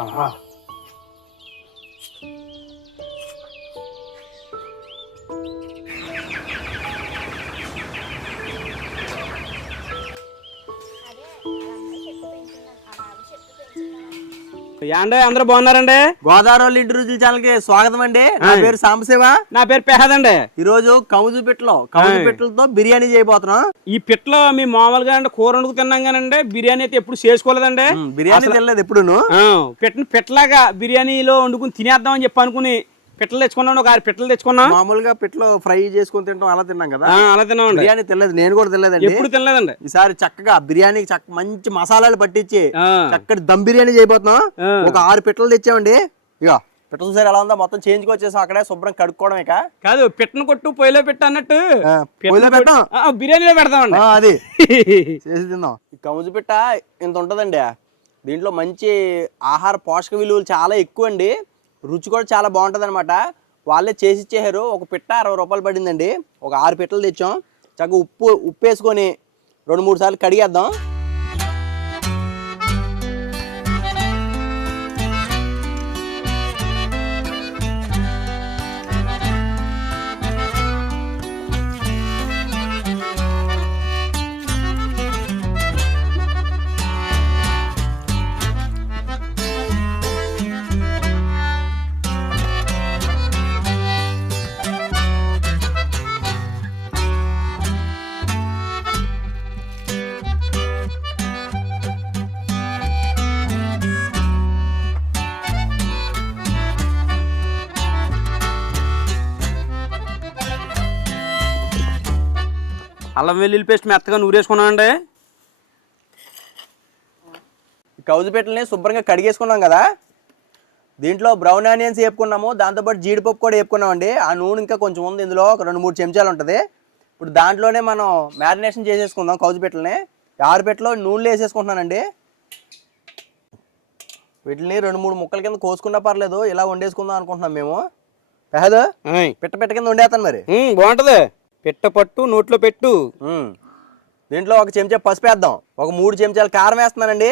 ఆహా. ఏండే అందరూ బాగున్నారండి? గోదావరి ఇంటి రుచుల ఛానల్ కి స్వాగతం అండి. నా పేరు సాంబశివ. నా పేరు పెహదండి. ఈ రోజు కౌజు పిట్టలతో బిర్యానీ చేయబోతున్నాం. ఈ పిట్టలో మీ మామూలుగా అంటే కూర వండుకు తిన్నాం కానండి, బిర్యానీ అయితే ఎప్పుడు చేసుకోలేదండి. బిర్యానీ తినలేదు ఎప్పుడును. పిట్టలాగా బిర్యానీలో వండుకుని తినేద్దామని చెప్పి అనుకుని పిట్టలు తెచ్చుకున్నాను, ఒక 6 పిట్టలు తెచ్చుకున్నాం. మామూలుగా పిట్టలు ఫ్రై చేసుకుని తింటాం, అలా తిన్నాం కదా. అలా తిన్నామండి. బిర్యానీ తినలేదు, నేను కూడా తినలేదండి, ఎప్పుడు తినలేదండి. ఈసారి చక్కగా బిర్యానీకి మంచి మసాలాలు పట్టించి చక్కటి దమ్ బిర్యానీ చేయబోతున్నాం. ఒక 6 పిట్టలు తెచ్చామండి. ఇక పిట్ట చూసారు ఎలా ఉందో, మొత్తం చేంజ్కి వచ్చేసాం. అక్కడే శుభ్రం కడుక్కోవడం. ఇక కాదు, పిట్టను కొట్టు పొయ్యిలో పెట్టు అన్నట్టు పొయ్యిలో పెట్టాం, బిర్యానీలో పెడతామండి. అది చేసి తిందాం. ఈ కౌజు పిట్ట ఇంత ఉంటుందండి. దీంట్లో మంచి ఆహార పోషక విలువలు చాలా ఎక్కువ అండి. రుచి కూడా చాలా బాగుంటుంది అనమాట. వాళ్ళే చేసి ఇచ్చేసారు. ఒక పిట్ట 60 రూపాయలు పడిందండి. ఒక 6 పిట్టలు తెచ్చాం. చక్కగా ఉప్పు వేసుకొని 2-3 సార్లు కడిగేద్దాం. అల్లం వెల్లుల్లి పేస్ట్ మెత్తగా నూరేసుకున్నానండి. కౌజు పిట్టల్ని శుభ్రంగా కడిగేసుకున్నాం కదా. దీంట్లో బ్రౌన్ ఆనియన్స్ వేపుకున్నాము, దాంతోపాటు జీడిపప్పు కూడా వేపుకున్నామండి. ఆ నూనె ఇంకా కొంచెం ఉంది, ఇందులో ఒక 2-3 చెంచాలు ఉంటుంది. ఇప్పుడు దాంట్లోనే మనం మ్యారినేషన్ చేసేసుకుందాం. కౌజు పిట్టల్ని 6 పిట్టలో నూనెలో వేసేసుకుంటున్నానండి. వీటిని 2-3 ముక్కల కింద కోసుకున్నా పర్లేదు, ఇలా వండేసుకుందాం అనుకుంటున్నాం మేము. పెహదు పిట్ట కింద వండేస్తాను మరి. బాగుంటుంది. పిట్ట పట్టు నోట్లో పెట్టు. దీంట్లో 1 చెంచా పసుపు వేద్దాం. ఒక 3 చెంచాలు కారం వేస్తున్నానండి.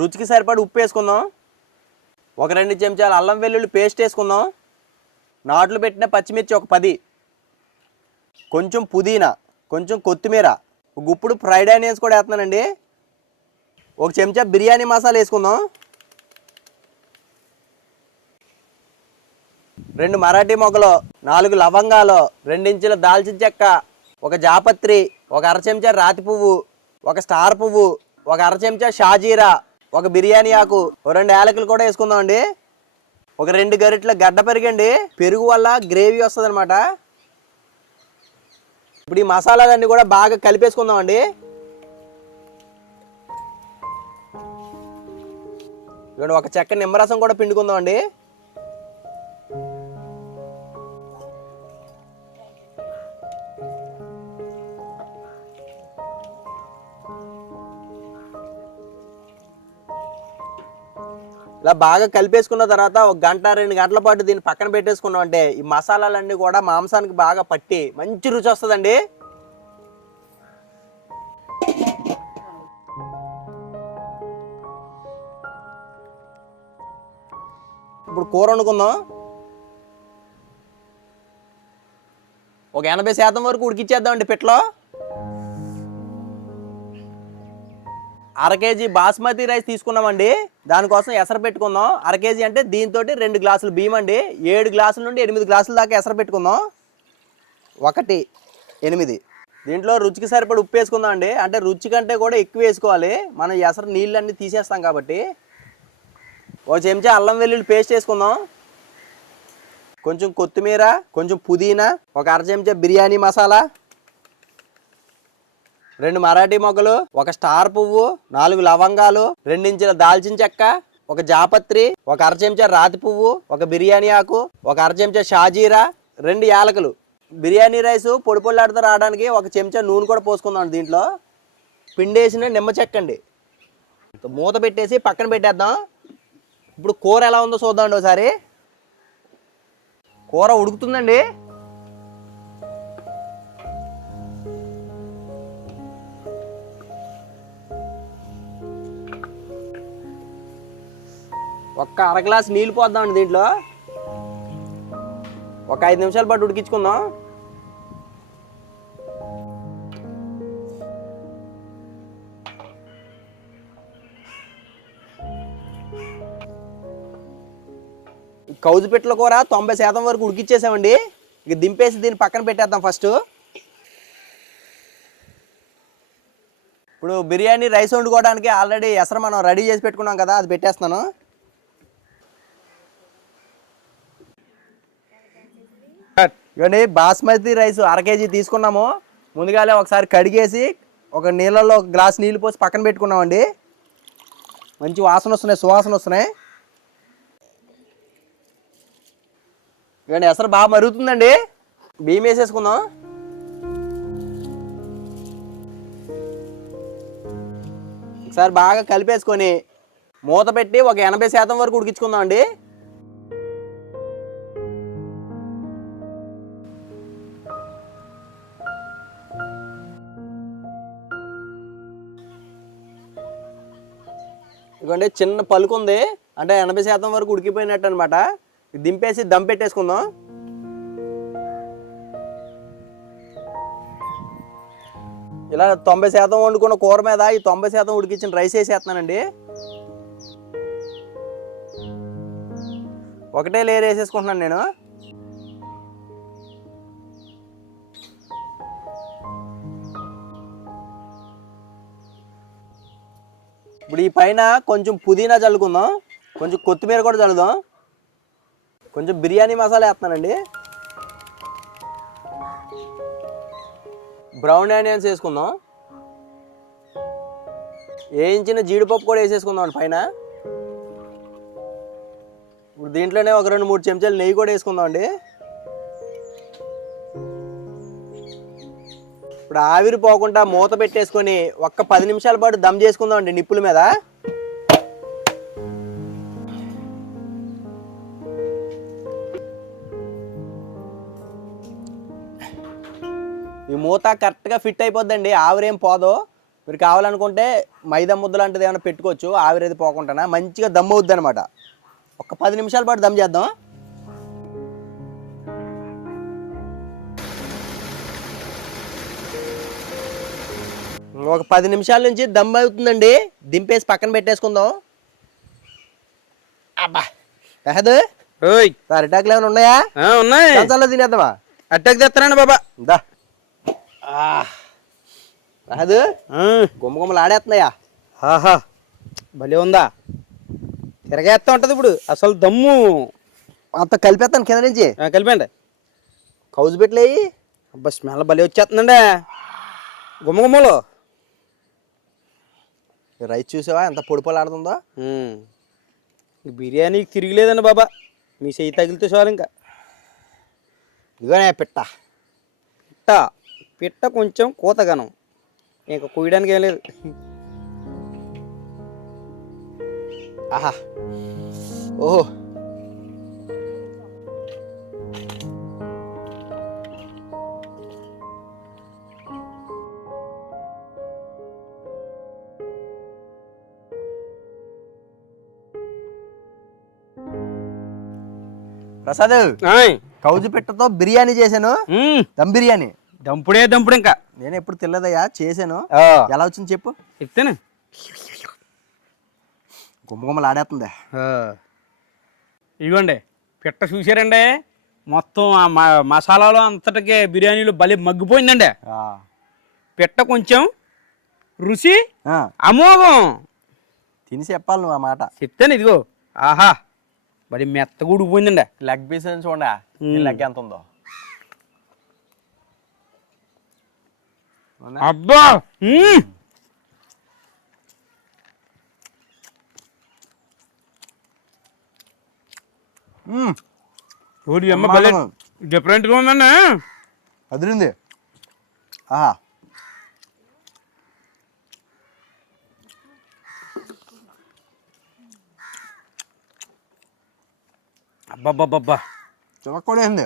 రుచికి సరిపడి ఉప్పు వేసుకుందాం. ఒక 2 చెంచాలు అల్లం వెల్లుల్లి పేస్ట్ వేసుకుందాం. నాట్లు పెట్టిన పచ్చిమిర్చి ఒక 10, కొంచెం పుదీనా, కొంచెం కొత్తిమీర, ఒక గుప్పుడు ఫ్రైడ్ ఆనియన్స్ కూడా వేస్తున్నానండి. 1 చెంచా బిర్యానీ మసాలా వేసుకుందాం. 2 మరాఠీ మొగ్గలు, 4 లవంగాలు, 2 ఇంచుల దాల్చిన చెక్క, ఒక జాపత్రి, ఒక 1/2 చెంచా రాతి పువ్వు, ఒక స్టార్ పువ్వు, ఒక 1/2 చెంచా షాజీరా, ఒక బిర్యానీ ఆకు, 2 యాలకులు కూడా వేసుకుందాం అండి. ఒక 2 గరిటెల గడ్డ పెరుగండి. పెరుగు వల్ల గ్రేవీ వస్తుంది అనమాట. ఇప్పుడు ఈ మసాలాలన్నీ కూడా బాగా కలిపేసుకుందాం అండి. ఇక్కడ ఒక చెక్క నిమ్మరసం కూడా పిండుకుందాం అండి. ఇలా బాగా కలిపేసుకున్న తర్వాత 1 గంట 2 గంటల పాటు దీన్ని పక్కన పెట్టేసుకున్నాం అంటే ఈ మసాలాలన్నీ కూడా మాంసానికి బాగా పట్టి మంచి రుచి వస్తుందండి. ఇప్పుడు కూర వండుకుందాం. ఒక 80% వరకు ఉడికిచ్చేద్దామండి పిట్టలో. 1/2 కేజీ బాస్మతి రైస్ తీసుకున్నామండి. దానికోసం ఎసరు పెట్టుకుందాం. 1/2 కేజీ అంటే దీంతో 2 గ్లాసులు బియ్యం అండి. 7 గ్లాసుల నుండి 8 గ్లాసుల దాకా ఎసరు పెట్టుకుందాం. 1, 8. దీంట్లో రుచికి సరిపడి ఉప్పు వేసుకుందాం అండి. అంటే రుచి కంటే కూడా ఎక్కువ వేసుకోవాలి, మనం ఎసరు నీళ్ళన్నీ తీసేస్తాం కాబట్టి. 1 చెంచా అల్లం వెల్లుల్లి పేస్ట్ వేసుకుందాం. కొంచెం కొత్తిమీర, కొంచెం పుదీనా, ఒక 1/2 చెంచా బిర్యానీ మసాలా, 2 మరాఠీ మొగ్గలు, ఒక స్టార్ పువ్వు, 4 లవంగాలు, 2 ఇంచుల దాల్చిన చెక్క, ఒక జాపత్రి, ఒక 1/2 చెంచా రాతి పువ్వు, ఒక బిర్యానీ ఆకు, ఒక 1/2 చెంచా షాజీరా, 2 యాలకులు. బిర్యానీ రైస్ పొడి పొడిలాడుతూ రావడానికి 1 చెంచా నూనె కూడా పోసుకుందాం. దీంట్లో పిండేసిన నిమ్మ చెక్కండి. మూత పెట్టేసి పక్కన పెట్టేద్దాం. ఇప్పుడు కూర ఎలా ఉందో చూద్దామండి ఒకసారి. కూర ఉడుకుతుందండి. ఒక్క అర గ్లాస్ నీళ్ళు పోద్దామండి దీంట్లో. ఒక 5 నిమిషాల పాటు ఉడికించుకుందాం. కౌజు పిట్టల కూర 90% వరకు ఉడికిచ్చేసామండి. ఇక దింపేసి దీన్ని పక్కన పెట్టేద్దాం ఫస్ట్. ఇప్పుడు బిర్యానీ రైస్ వండుకోవడానికి ఆల్రెడీ ఎసరు మనం రెడీ చేసి పెట్టుకున్నాం కదా, అది పెట్టేస్తున్నాను. ఇవ్వండి బాస్మతి రైస్ 1/2 కేజీ తీసుకున్నాము. ముందుగానే ఒకసారి కడిగేసి ఒక నీళ్ళల్లో 1 గ్లాస్ నీళ్ళు పోసి పక్కన పెట్టుకున్నామండి. మంచి వాసన వస్తున్నాయి, సువాసన వస్తున్నాయి. ఇవ్వండి ఎసరు బాగా మరుగుతుందండి. బియ్యం వేసేసుకుందాం. ఒకసారి బాగా కలిపేసుకొని మూత పెట్టి ఒక 80% వరకు ఉడికించుకుందాం అండి. ఇదిగోండి చిన్న పలుకు ఉంది, అంటే 80% వరకు ఉడికిపోయినట్టు అనమాట. దింపేసి దమ్ పెట్టేసుకుందాం. ఇలా 90% వండుకున్న కూర మీద ఈ 90% ఉడికించిన రైస్ వేసేస్తున్నానండి. ఒకటే లేయర్ వేసేసుకుంటున్నాను నేను. ఇప్పుడు ఈ పైన కొంచెం పుదీనా చల్లుకుందాం, కొంచెం కొత్తిమీర కూడా చల్లుదాం, కొంచెం బిర్యానీ మసాలా వేస్తున్నానండి. బ్రౌన్ ఆనియన్స్ వేసుకుందాం. వేయించిన జీడిపప్పు కూడా వేసేసుకుందాం అండి పైన. ఇప్పుడు దీంట్లోనే ఒక 2-3 చెంచాలు నెయ్యి కూడా వేసుకుందాం అండి. ఇప్పుడు ఆవిరి పోకుండా మూత పెట్టేసుకొని ఒక్క 10 నిమిషాల పాటు దమ్ చేసుకుందాం అండి నిప్పుల మీద. ఈ మూత కరెక్ట్గా ఫిట్ అయిపోద్దండి, ఆవిరేం పోదు. మీరు కావాలనుకుంటే మైదా ముద్ద లాంటిది ఏమైనా పెట్టుకోవచ్చు, ఆవిరేది పోకుండా మంచిగా దమ్ అవుద్ది అనమాట. ఒక 10 నిమిషాల పాటు దమ్ చేద్దాం. ఒక 10 నిమిషాల నుంచి దమ్ అవుతుందండి. దింపేసి పక్కన పెట్టేసుకుందాం. అబ్బా అరిటాకులు ఏమైనా ఉన్నాయా? ఉన్నాయి. కంచాల్లో తినేద్దామా? అట్టాక్ తెస్తానండి బాబా. దా రాదు గుమ్మగుమ్మలు ఆడేస్తున్నాయా? ఆహా భలే ఉందా, తిరగేస్తా ఉంటుంది ఇప్పుడు. అసలు దమ్ము అంత కలిపేస్తాను కింద నుంచి. కలిపండి. కౌజు పెట్టలేయి. అబ్బా స్మెల్ భలే వచ్చేస్తుందండి గుమ్మగుమ్మలు. రైస్ చూసావా ఎంత పొడి పొడి ఆడుతుందో. బిర్యానీకి తిరిగిలేదండి బాబా, మీ చెయ్యి తగిలితే చాలు. ఇంకా ఇదిగోనే పిట్ట పిట్ట పిట్ట కొంచెం కూతగనం, ఇంకా కొయ్యడానికి ఏం లేదు. ఆహా ఓహో ప్రసాద్, కౌజు పిట్టతో బిర్యానీ చేశాను. దమ్ బిర్యానీ. దంపుడు ఇంకా నేను ఎప్పుడు తినలేదయ్యా, చేశాను. ఎలా వచ్చింది చెప్పు. చెప్తాను. గుమ్మగుమ్మలు ఆడేస్తుంది. ఇదిగోండి పిట్ట చూసారండి, మొత్తం ఆ మసాలాలో అంతటికే బిర్యానీలో భలే మగ్గిపోయిందండి. పిట్ట కొంచెం రుచి అమోఘం. తిని చెప్పాలి నువ్వు ఆ మాట. చెప్తాను. ఇదిగో ఆహా మరి మెత్తగా ఉడికిపోయిందండి. లెగ్ పీస్ చూడండి, లెగ్ ఎంత ఉందో. అబ్బా డిఫరెంట్గా ఉందండి. అదిరింది. ఆహా అబ్బాబ్బాబ్బా చివక్కోడేంది.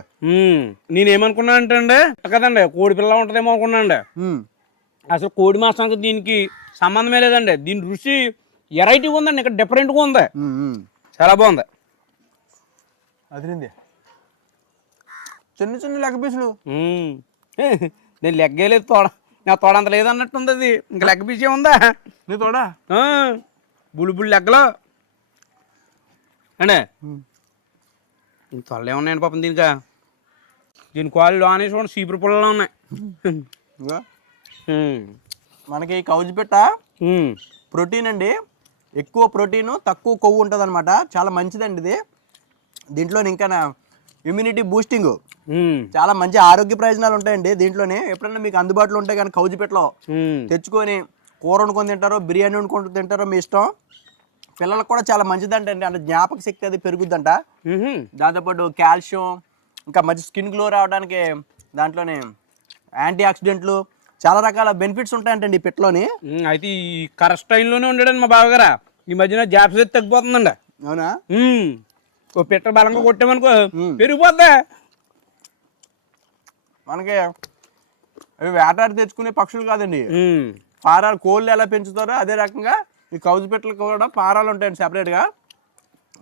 నేనేమనుకున్నా అంటే కదండి కోడి పిల్ల ఉంటుందేమో అనుకున్నా అండి. అసలు కోడి మాంసానికి దీనికి సంబంధమే లేదండి. దీని రుచి వెరైటీగా ఉందండి, ఇక్కడ డిఫరెంట్గా ఉంది. చాలా బాగుంది. అదిరింది. చిన్న చిన్న లెగ్ పీసులు. నేను లెగ్గేలేదు తోడ, నా తోడంత లేదన్నట్టుంది. అది ఇంకా లెగ్ పీసే ఉందా నీ తోడా? బుల్లి లెగ్గలో అంటే తొలే ఉన్నాయండి పాపం. దీని కాళ్ళు లోనే చూడండి సీపురు పుల్లలో ఉన్నాయి. మనకి కౌజు పెట్ట ప్రోటీన్ అండి, ఎక్కువ ప్రోటీన్ తక్కువ కొవ్వు ఉంటుంది అనమాట. చాలా మంచిదండి ఇది. దీంట్లో ఇంకా ఇమ్యూనిటీ బూస్టింగ్, చాలా మంచి ఆరోగ్య ప్రయోజనాలు ఉంటాయండి దీంట్లోనే. ఎప్పుడైనా మీకు అందుబాటులో ఉంటాయి కానీ కౌజుపేటలో తెచ్చుకొని కూర వండుకొని తింటారో, బిర్యానీ వండుకొని తింటారో మీ ఇష్టం. పిల్లలకు కూడా చాలా మంచిదంట అండి, అంటే జ్ఞాపక శక్తి అది పెరుగుద్దంట. దాంతోపాటు కాల్షియం, ఇంకా మంచి స్కిన్ గ్లో రావడానికి దాంట్లోనే యాంటీ ఆక్సిడెంట్లు, చాలా రకాల బెనిఫిట్స్ ఉంటాయంటండి ఈ పిట్టలోని. అయితే ఈ కరెక్ట్ టైంలోనే ఉండడండి మా బావగారా. ఈ మధ్యన జాబ్స్ అయితే తగ్గిపోతుందండి. అవునా? ఓ పిట్ట బలంగా కొట్టామనుకో పెరిగిపోద్దా. మనకి అవి వేటాడి తెచ్చుకునే పక్షులు కాదండి, పారాలు. కోళ్ళు ఎలా పెంచుతారో అదే రకంగా ఈ కౌజు పెట్టలకు కూడా పారాలు ఉంటాయండి సెపరేట్గా.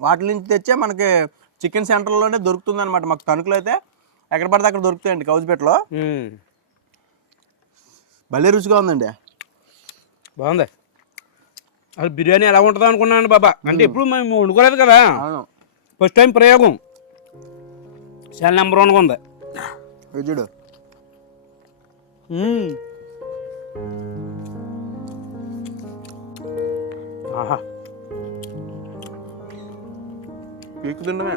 వాటి నుంచి తెచ్చే మనకి చికెన్ సెంటర్లోనే దొరుకుతుంది అనమాట. మాకు తణుకులో అయితే ఎక్కడ పడితే అక్కడ దొరుకుతాయండి కౌజుపేటలో. భలే రుచిగా ఉందండి. బాగుంది. అది బిర్యానీ ఎలా ఉంటుందో అనుకున్నాను బాబా. అంటే ఎప్పుడు మేము వండుకోలేదు కదా, ఫస్ట్ టైం ప్రయోగం. చాలా నెంబర్ 1గా ఉంది. చూడు, ఆహా, పీకు తిండమే.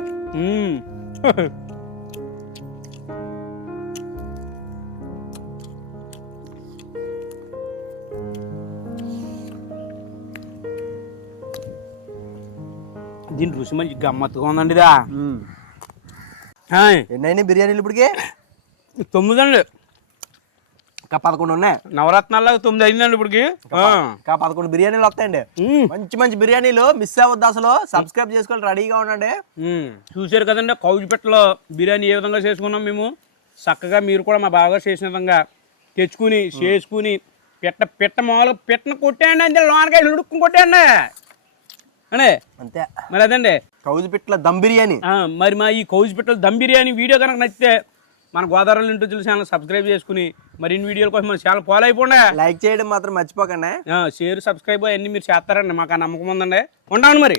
దీని రుచి మంచి గమ్మత్తుగా ఉందండి. ఇదా ఎన్నైనా బిర్యానీలు ఇప్పటికి? 9 అండి. ఇంకా 11 ఉన్నాయి. నవరత్నాల్లో 9 అయిందండి ఇప్పటికి. ఇంకా 11 బిర్యానీలు వస్తాయండి. మంచి మంచి బిర్యానీలు మిస్ అవ్వద్దు అసలు. సబ్స్క్రైబ్ చేసుకొని రెడీగా ఉండండి. చూసారు కదండి కౌజుపేటలో బిర్యానీ ఏ విధంగా చేసుకున్నాం మేము. చక్కగా మీరు కూడా మా బాగా చేసిన విధంగా తెచ్చుకుని చేసుకుని పిట్ట మామూలుగా పిట్టను కొట్టేయండి, అంటే లోనకాయ ఉడుక్కుని కొట్టేయండి అండి. అంతే మరి అదండి కౌజుపేటల దమ్ బిర్యానీ. మరి మా ఈ కౌజుపేటల దమ్ బిర్యానీ వీడియో కనుక నచ్చితే మన గోదావరి ఇంటి ఛానల్ సబ్స్క్రైబ్ చేసుకుని మరిన్ని వీడియోల కోసం మన ఛానల్ ఫాలో అయిపోండి. లైక్ చేయడం మాత్రం మర్చిపోకండి. షేర్, సబ్స్క్రైబ్ అవన్నీ మీరు చేస్తారండి, మాకు ఆ నమ్మకం ఉందండి. ఉంటామండి మరి.